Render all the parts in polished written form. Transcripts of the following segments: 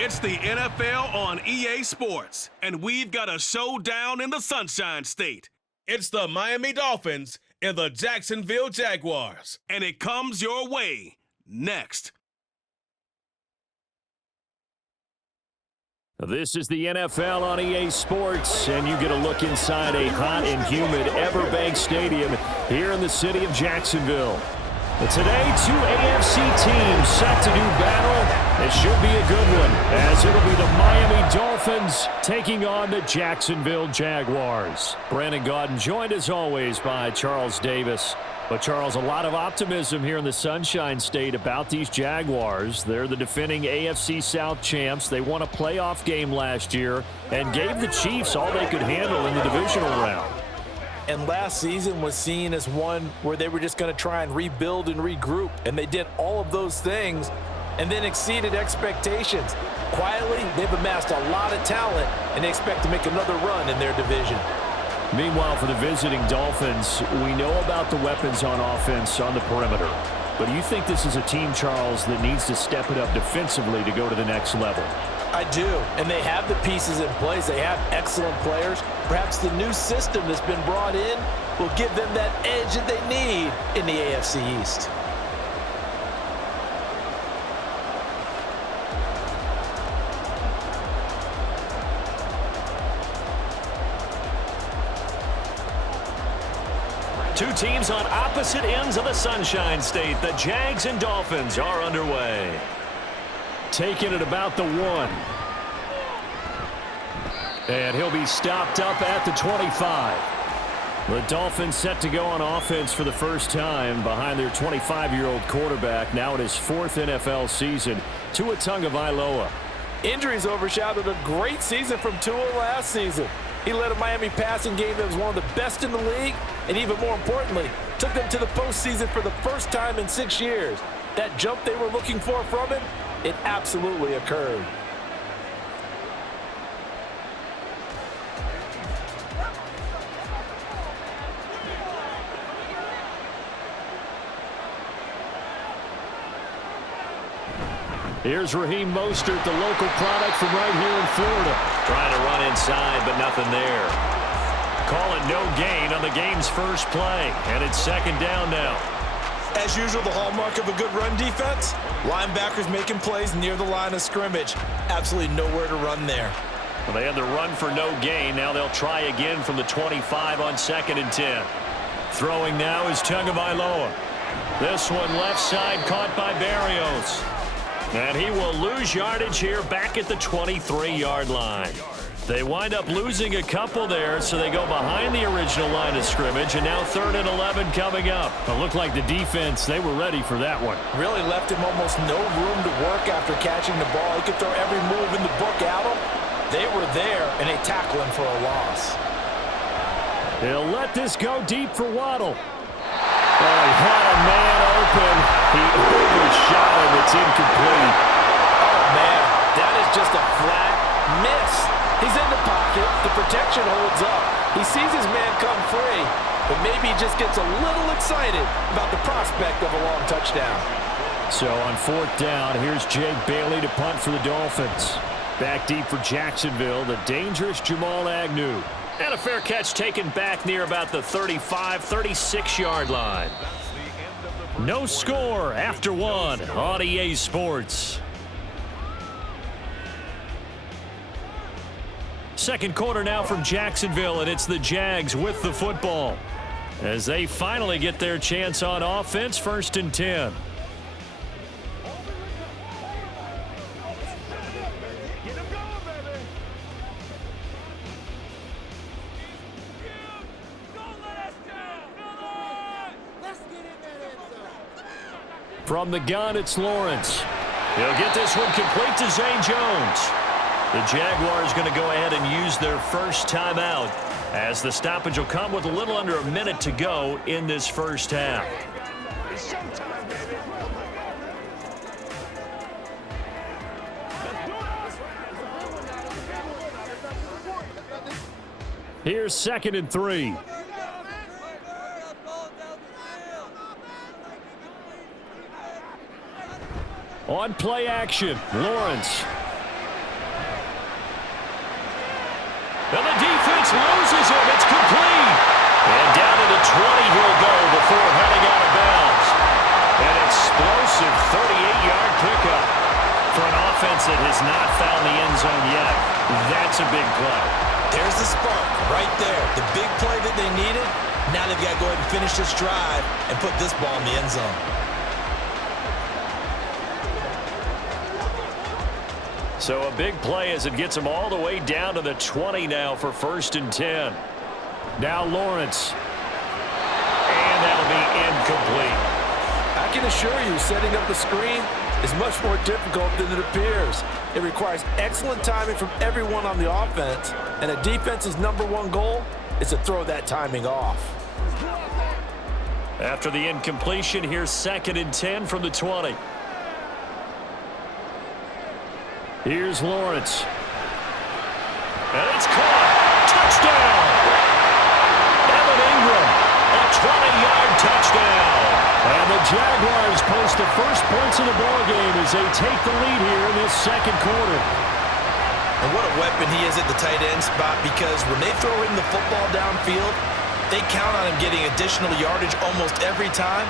It's the NFL on EA Sports, and we've got a showdown in the Sunshine State. It's the Miami Dolphins and the Jacksonville Jaguars, and it comes your way next. This is the NFL on EA Sports, and you get a look inside a hot and humid Everbank Stadium here in the city of Jacksonville. But today, two AFC teams set to do battle. It should be a good one, as it'll be the Miami Dolphins taking on the Jacksonville Jaguars. Brandon Gaudin joined as always by Charles Davis. But, Charles, a lot of optimism here in the Sunshine State about these Jaguars. They're the defending AFC South champs. They won a playoff game last year and gave the Chiefs all they could handle in the divisional round. And last season was seen as one where they were just going to try and rebuild and regroup. And they did all of those things and then exceeded expectations. Quietly, they've amassed a lot of talent, and they expect to make another run in their division. Meanwhile, for the visiting Dolphins, we know about the weapons on offense on the perimeter. But do you think this is a team, Charles, that needs to step it up defensively to go to the next level? I do, and they have the pieces in place. They have excellent players. Perhaps the new system that's been brought in will give them that edge that they need in the AFC East. Two teams on opposite ends of the Sunshine State. The Jags and Dolphins are underway. Taking it about the 1. And he'll be stopped up at the 25. The Dolphins set to go on offense for the first time behind their 25-year-old quarterback, now in his 4th NFL season, Tua Tagovailoa. Injuries overshadowed a great season from Tua last season. He led a Miami passing game that was one of the best in the league, and even more importantly, took them to the postseason for the first time in 6 years. That jump they were looking for from him, it absolutely occurred. Here's Raheem Mostert, the local product from right here in Florida. Trying to run inside, but nothing there. Call it no gain on the game's first play, and it's second down now. As usual, the hallmark of a good run defense, linebackers making plays near the line of scrimmage. Absolutely nowhere to run there. Well, they had the run for no gain. Now they'll try again from the 25 on 2nd and 10. Throwing now is Tagovailoa. This one left side caught by Barrios. And he will lose yardage here back at the 23-yard line. They wind up losing a couple there, so they go behind the original line of scrimmage, and now 3rd and 11 coming up. It looked like the defense, they were ready for that one. Really left him almost no room to work after catching the ball. He could throw every move in the book at him. They were there, and they tackle him for a loss. They'll let this go deep for Waddle. Oh, he had a man open. He overshot him. It's incomplete. Oh, man, that is just a flat miss. He's in the pocket. The protection holds up. He sees his man come free, but maybe he just gets a little excited about the prospect of a long touchdown. So on 4th down, here's Jake Bailey to punt for the Dolphins. Back deep for Jacksonville, the dangerous Jamal Agnew. And a fair catch taken back near about the 35, 36-yard line. No score after 1 on EA Sports. Second quarter now from Jacksonville, and it's the Jags with the football as they finally get their chance on offense, 1st and 10. From the gun, it's Lawrence. He'll get this one complete to Zay Jones. The Jaguars going to go ahead and use their first timeout, as the stoppage will come with a little under a minute to go in this first half. Here's 2nd and 3. On play action, Lawrence. play. There's the spark right there. The big play that they needed. Now they've got to go ahead and finish this drive and put this ball in the end zone. So a big play as it gets them all the way down to the 20 now for 1st and 10. Now Lawrence. And that'll be incomplete. I can assure you, setting up the screen is much more difficult than it appears. It requires excellent timing from everyone on the offense, and a defense's #1 goal is to throw that timing off. After the incompletion, here's 2nd and 10 from the 20. Here's Lawrence. And it's caught. Touchdown! Evan Ingram, a 20-yard touchdown. And the Jaguars post the first points of the ballgame as they take the lead here in this 2nd quarter. And what a weapon he is at the tight end spot, because when they throw him the football downfield, they count on him getting additional yardage almost every time.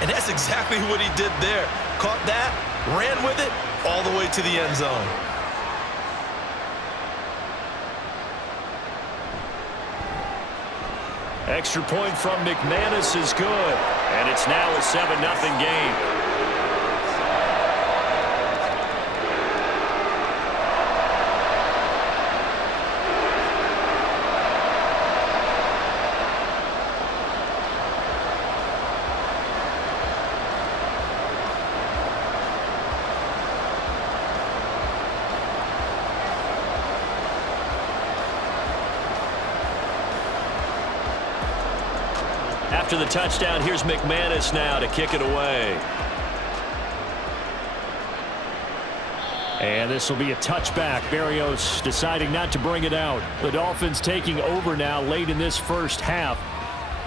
And that's exactly what he did there. Caught that, ran with it, all the way to the end zone. Extra point from McManus is good. And it's now a 7-0 game. After the touchdown, here's McManus now to kick it away. And this will be a touchback. Berrios deciding not to bring it out. The Dolphins taking over now late in this first half.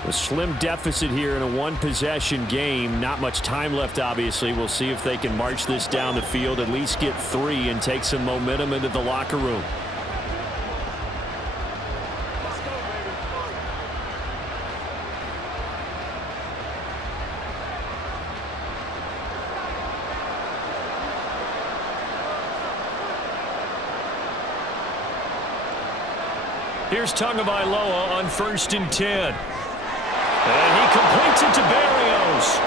A slim deficit here in a one-possession game. Not much time left, obviously. We'll see if they can march this down the field, at least get 3 and take some momentum into the locker room. Here's Tagovailoa on 1st and 10. And he completes it to Berrios.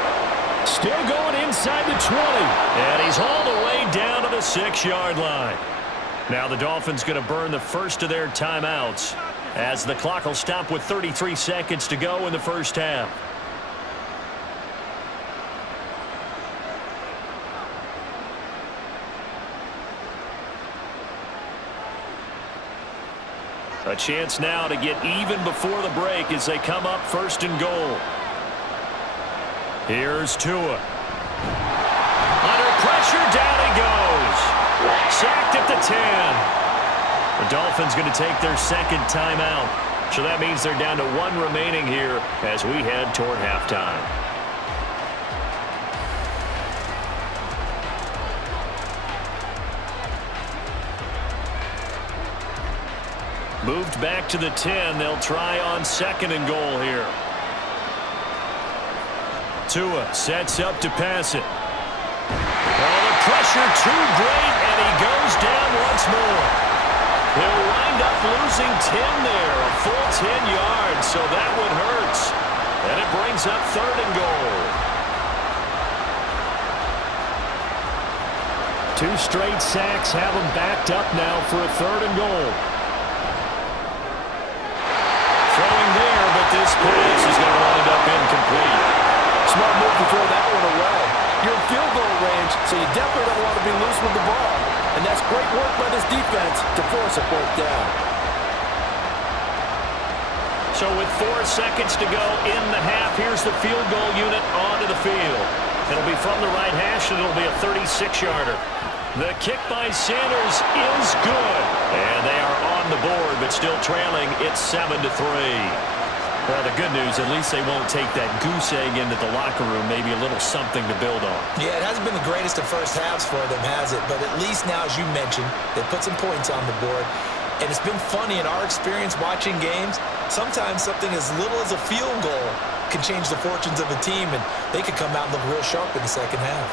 Still going inside the 20. And he's all the way down to the 6-yard line. Now the Dolphins going to burn the first of their timeouts as the clock will stop with 33 seconds to go in the first half. A chance now to get even before the break as they come up 1st and goal. Here's Tua. Under pressure, down he goes. Sacked at the 10. The Dolphins going to take their 2nd timeout. So that means they're down to 1 remaining here as we head toward halftime. Moved back to the 10. They'll try on 2nd and goal here. Tua sets up to pass it. Oh, the pressure too great, and he goes down once more. He'll wind up losing 10 there, a full 10 yards, so that one hurts. And it brings up 3rd and goal. 2 straight sacks have him backed up now for a 3rd and goal. This pass is going to wind up incomplete. Smart move to throw that one away. You're in field goal range, so you definitely don't want to be loose with the ball. And that's great work by this defense to force a 4th down. So with 4 seconds to go in the half, here's the field goal unit onto the field. It'll be from the right hash, and it'll be a 36-yarder. The kick by Sanders is good. And they are on the board, but still trailing. It's 7-3. Well, the good news, at least they won't take that goose egg into the locker room, maybe a little something to build on. Yeah, it hasn't been the greatest of first halves for them, has it? But at least now, as you mentioned, they put some points on the board. And it's been funny in our experience watching games. Sometimes something as little as a field goal can change the fortunes of a team, and they could come out and look real sharp in the second half.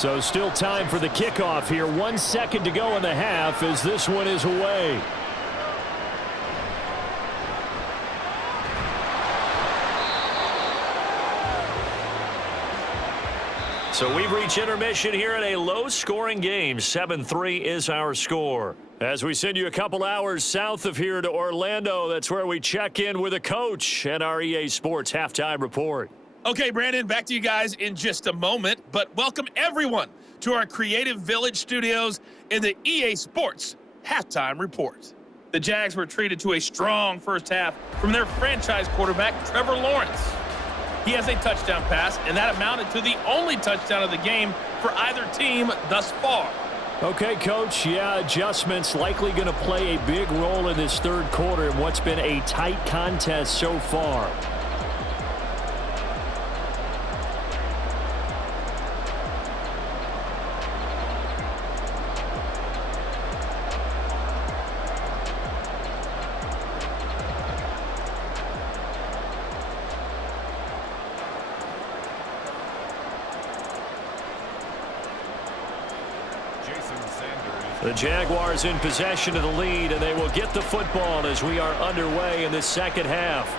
So still time for the kickoff here. 1 second to go in the half as this one is away. So we've reached intermission here in a low-scoring game. 7-3 is our score. As we send you a couple hours south of here to Orlando, that's where we check in with a coach and our EA Sports halftime report. Okay, Brandon, back to you guys in just a moment, but welcome everyone to our Creative Village studios in the EA Sports halftime report. The Jags were treated to a strong first half from their franchise quarterback, Trevor Lawrence. He has a touchdown pass, and that amounted to the only touchdown of the game for either team thus far. Okay, Coach, adjustments likely going to play a big role in this third quarter in what's been a tight contest so far. The Jaguars in possession of the lead, and they will get the football as we are underway in the second half.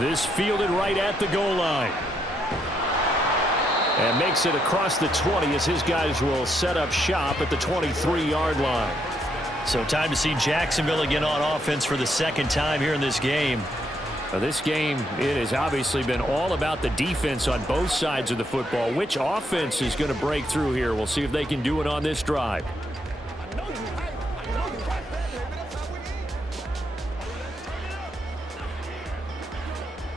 This fielded right at the goal line. And makes it across the 20 as his guys will set up shop at the 23-yard line. So time to see Jacksonville again on offense for the second time here in this game. This game, it has obviously been all about the defense on both sides of the football. Which offense is going to break through here? We'll see if they can do it on this drive.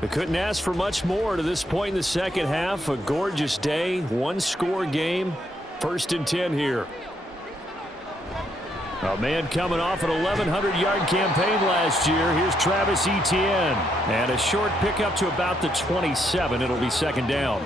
They couldn't ask for much more to this point in the second half. A gorgeous day, one-score game. 1st and 10 here. A man coming off an 1,100-yard campaign last year. Here's Travis Etienne. And a short pickup to about the 27. It'll be second down.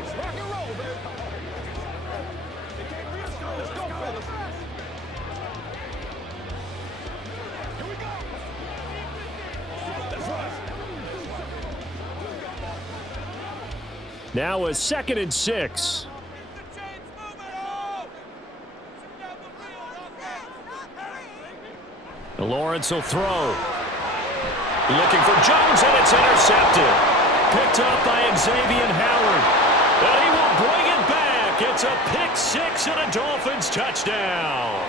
Now a 2nd and 6. Lawrence will throw. Looking for Jones, and it's intercepted. Picked up by Xavier Howard. And he will bring it back. It's a pick-6 and a Dolphins touchdown.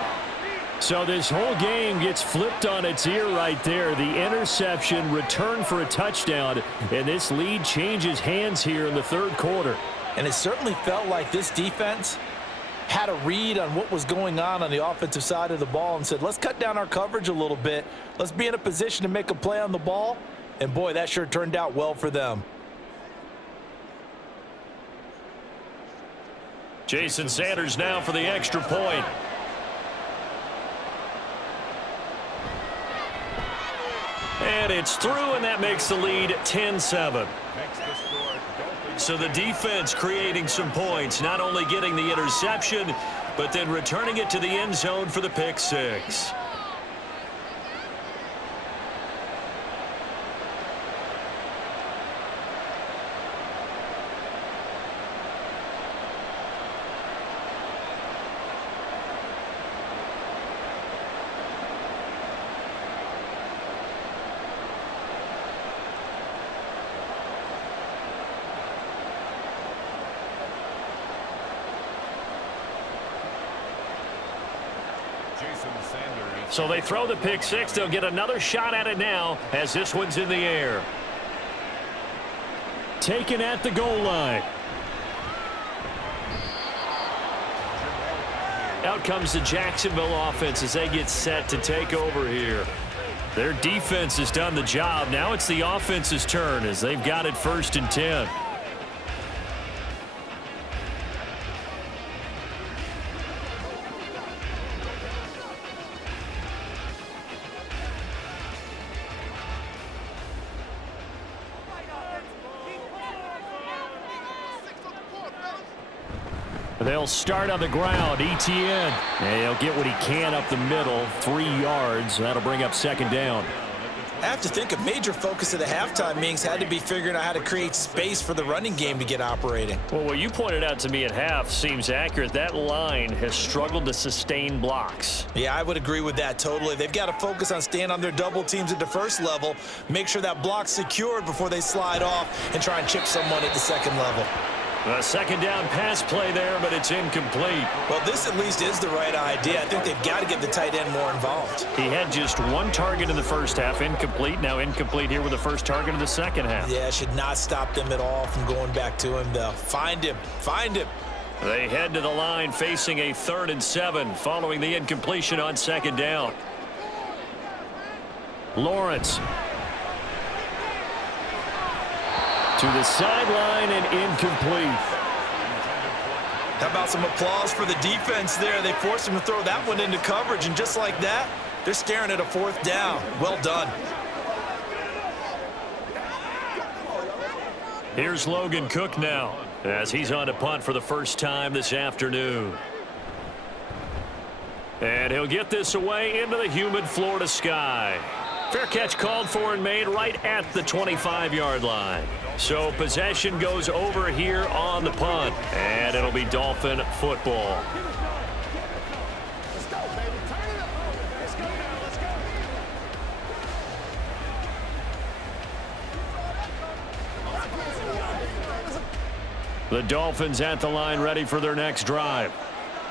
So this whole game gets flipped on its ear right there. The interception, return for a touchdown, and this lead changes hands here in the third quarter. And it certainly felt like this defense had a read on what was going on the offensive side of the ball and said, let's cut down our coverage a little bit. Let's be in a position to make a play on the ball. And, boy, that sure turned out well for them. Jason Sanders now for the extra point. And it's through, and that makes the lead 10-7. So the defense creating some points, not only getting the interception, but then returning it to the end zone for the pick-6. So they throw the pick-6. They'll get another shot at it now as this one's in the air. Taken at the goal line. Out comes the Jacksonville offense as they get set to take over here. Their defense has done the job. Now it's the offense's turn as they've got it 1st and 10. They'll start on the ground. Etienne. And he'll get what he can up the middle. 3 yards. That'll bring up second down. I have to think a major focus of the halftime meetings had to be figuring out how to create space for the running game to get operating. Well, what you pointed out to me at half seems accurate. That line has struggled to sustain blocks. Yeah, I would agree with that totally. They've got to focus on staying on their double teams at the first level, make sure that block's secured before they slide off and try and chip someone at the second level. A second down pass play there, but it's incomplete. Well, this at least is the right idea. I think they've got to get the tight end more involved. He had just one target in the first half, incomplete. Now incomplete here with the first target of the second half. Yeah, should not stop them at all from going back to him, though. Find him. Find him. They head to the line facing a 3rd and 7 following the incompletion on second down. Lawrence. To the sideline and incomplete. How about some applause for the defense there? They forced him to throw that one into coverage, and just like that, they're staring at a 4th down. Well done. Here's Logan Cook now as he's on to punt for the first time this afternoon. And he'll get this away into the humid Florida sky. Fair catch called for and made right at the 25-yard line. So possession goes over here on the punt, and it'll be Dolphin football. The Dolphins at the line ready for their next drive.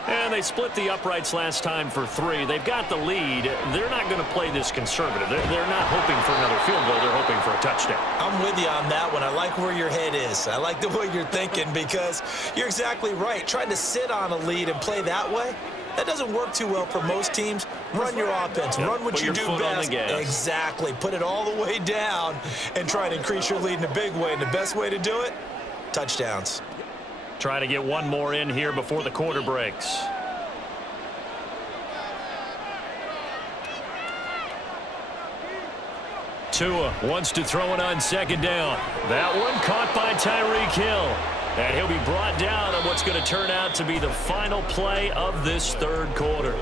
And they split the uprights last time for 3. They've got the lead. They're not going to play this conservative. They're not hoping for another field goal. They're hoping for a touchdown. I'm with you on that one. I like where your head is. I like the way you're thinking because you're exactly right. Trying to sit on a lead and play that way, that doesn't work too well for most teams. Run your offense. Run what you do best. Exactly. Put it all the way down and try to increase your lead in a big way. And the best way to do it, touchdowns. Trying to get one more in here before the quarter breaks. Tua wants to throw it on second down. That one caught by Tyreek Hill. And he'll be brought down on what's going to turn out to be the final play of this 3rd quarter.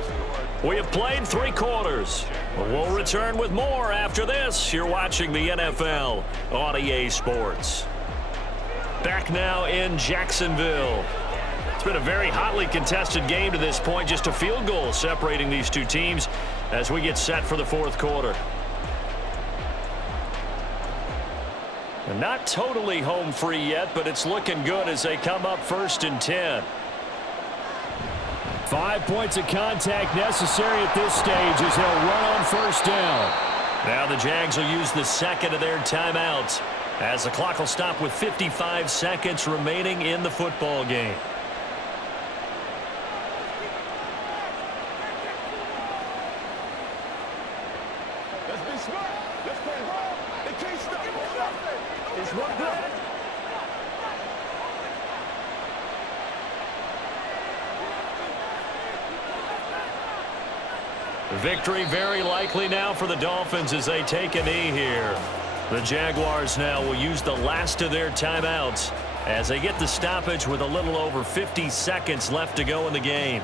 We have played 3 quarters. We'll return with more after this. You're watching the NFL on EA Sports. Back now in Jacksonville. It's been a very hotly contested game to this point. Just a field goal separating these two teams as we get set for the 4th quarter. And not totally home free yet, but it's looking good as they come up 1st and 10. 5 points of contact necessary at this stage as they'll run on 1st down. Now the Jags will use the 2nd of their timeouts, as the clock will stop with 55 seconds remaining in the football game. Let's be smart. Let's play ball. They can't stop it. It's one play. Victory very likely now for the Dolphins as they take a knee here. The Jaguars now will use the last of their timeouts as they get the stoppage with a little over 50 seconds left to go in the game.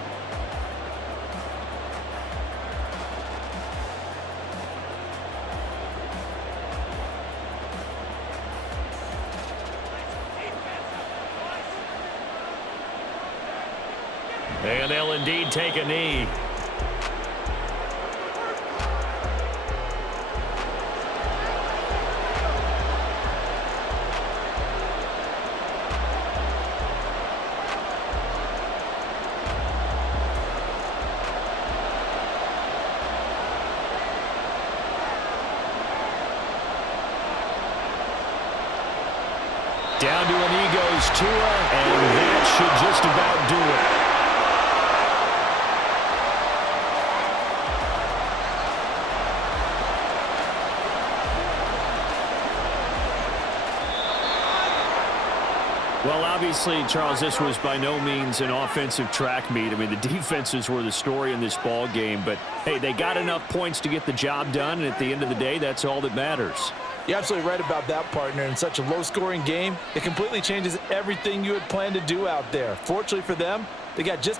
And they'll indeed take a knee. Down to a knee goes Tua, and that should just about do it. Well, obviously, Charles, this was by no means an offensive track meet. I mean, the defenses were the story in this ball game, but hey, they got enough points to get the job done, and at the end of the day, that's all that matters. You're absolutely right about that, partner. In such a low-scoring game, it completely changes everything you had planned to do out there. Fortunately for them, they got just